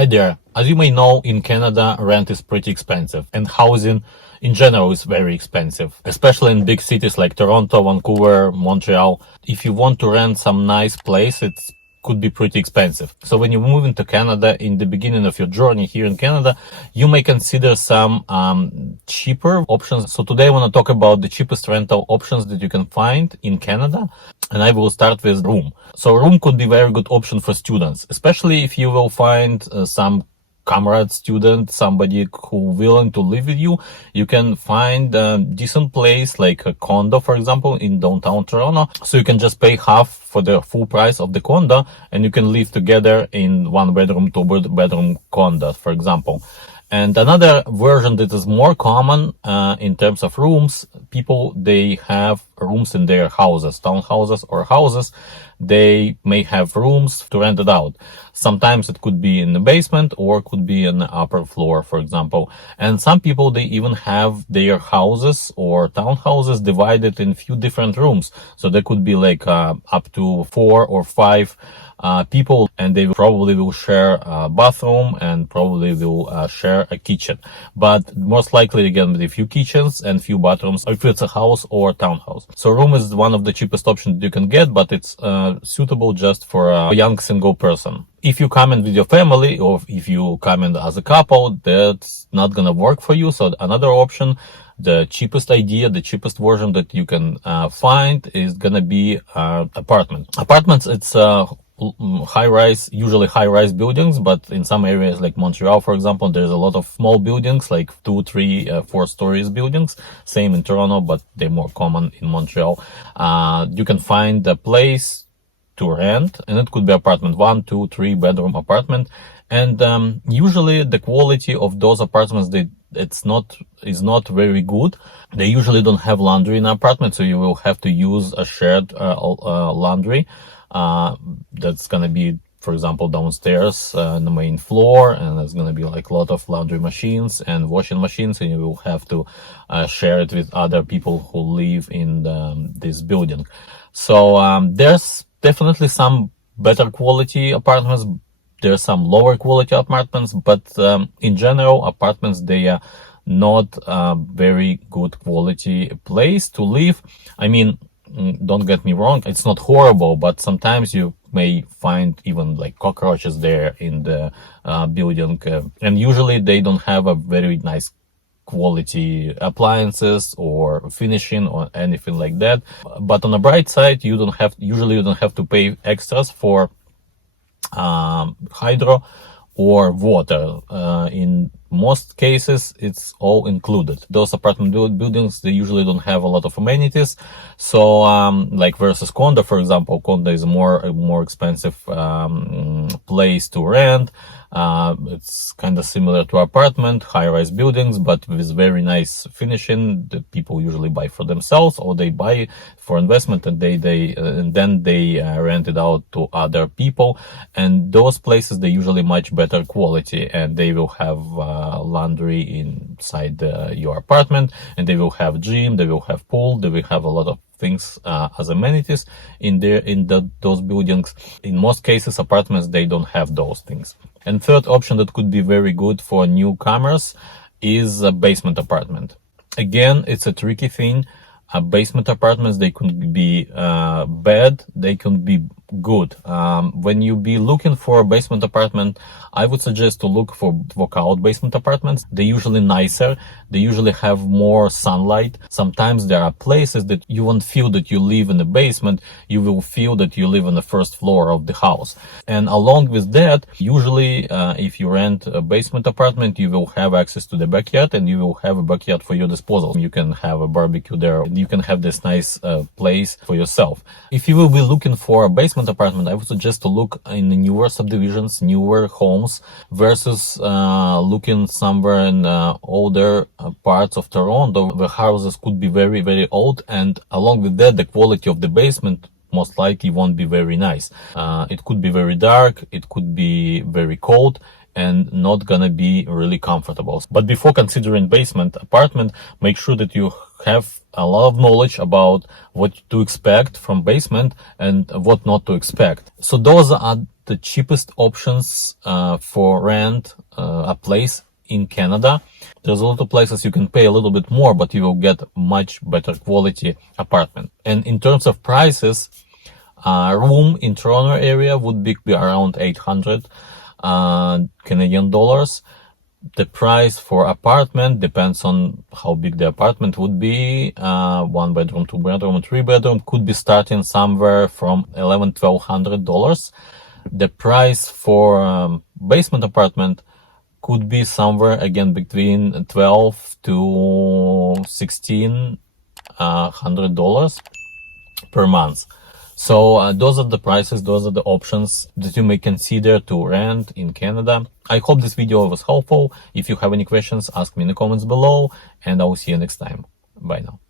Hi there. As you may know, in Canada, rent is pretty expensive and housing in general is very expensive, especially in big cities like Toronto, Vancouver, Montreal. If you want to rent some nice place, it could be pretty expensive. So when you move into Canada, in the beginning of your journey here in Canada, you may consider some cheaper options. So today I want to talk about the cheapest rental options that you can find in Canada. And I will start with room. So room could be very good option for students, especially if you will find some comrade student, somebody who willing to live with you. You can find a decent place like a condo, for example, in downtown Toronto. So you can just pay half for the full price of the condo and you can live together in one bedroom, two bedroom condo, for example. And another version that is more common in terms of rooms, people, they have rooms in their houses, townhouses or houses. They may have rooms to rent it out. Sometimes it could be in the basement or could be in the upper floor, for example. And some people, they even have their houses or townhouses divided in few different rooms. So there could be like up to 4 or 5 people, and they probably will share a bathroom and probably will share a kitchen. But most likely, again, with a few kitchens and few bathrooms, if it's a house or townhouse. So room is one of the cheapest options that you can get, but it's suitable just for a young single person. If you come in with your family or if you come in as a couple, that's not gonna work for you. So another option, the cheapest idea, the cheapest version that you can find is gonna be apartment. Apartments, it's high-rise, usually high-rise buildings, but in some areas like Montreal, for example, there's a lot of small buildings, like 2, 3, 4 stories buildings. Same in Toronto, but they're more common in Montreal. You can find a place to rent, and it could be apartment 1, 2, 3 bedroom apartment. And usually the quality of those apartments, is not very good. They usually don't have laundry in an apartment, so you will have to use a shared laundry. That's gonna be, for example, downstairs on the main floor, and there's gonna be like a lot of laundry machines and washing machines, and you will have to share it with other people who live in this building. So there's definitely some better quality apartments. There's some lower quality apartments, but in general, apartments, they are not a very good quality place to live. I mean, don't get me wrong, it's not horrible, but sometimes you may find even like cockroaches there in the building, and usually they don't have a very nice quality appliances or finishing or anything like that. But on the bright side, usually you don't have to pay extras for hydro or water. In most cases, it's all included. Those apartment buildings, they usually don't have a lot of amenities. So, like versus condo, for example, condo is a more expensive place to rent. It's kind of similar to apartment, high-rise buildings, but with very nice finishing that people usually buy for themselves, or they buy for investment and then they rent it out to other people. And those places, they usually much better quality, and they will have laundry inside your apartment, and they will have gym, they will have pool, they will have a lot of things as amenities in those buildings. In most cases, apartments, they don't have those things. And third option that could be very good for newcomers is a basement apartment. Again, it's a tricky thing. Basement apartments, they could be bad, they can be good. When you be looking for a basement apartment, I would suggest to look for walkout basement apartments. They're usually nicer. They usually have more sunlight. Sometimes there are places that you won't feel that you live in the basement. You will feel that you live on the first floor of the house. And along with that, usually if you rent a basement apartment, you will have access to the backyard, and you will have a backyard for your disposal. You can have a barbecue there. You can have this nice place for yourself. If you will be looking for a basement apartment, I would suggest to look in the newer subdivisions, newer homes, versus looking somewhere in older parts of Toronto. The houses could be very, very old, and along with that, the quality of the basement most likely won't be very nice. It could be very dark, it could be very cold, and not gonna be really comfortable. But before considering basement apartment, make sure that you have a lot of knowledge about what to expect from basement and what not to expect. So those are the cheapest options for rent a place in Canada. There's a lot of places you can pay a little bit more, but you will get much better quality apartment. And in terms of prices, room in Toronto area would be around 800 Canadian dollars. The price for apartment depends on how big the apartment would be. 1 bedroom, 2 bedroom, 3 bedroom could be starting somewhere from $1,100-$1,200. The price for basement apartment could be somewhere again between $1,200 to $1,600 per month. So those are the prices, those are the options that you may consider to rent in Canada. I hope this video was helpful. If you have any questions, ask me in the comments below, and I will see you next time. Bye now.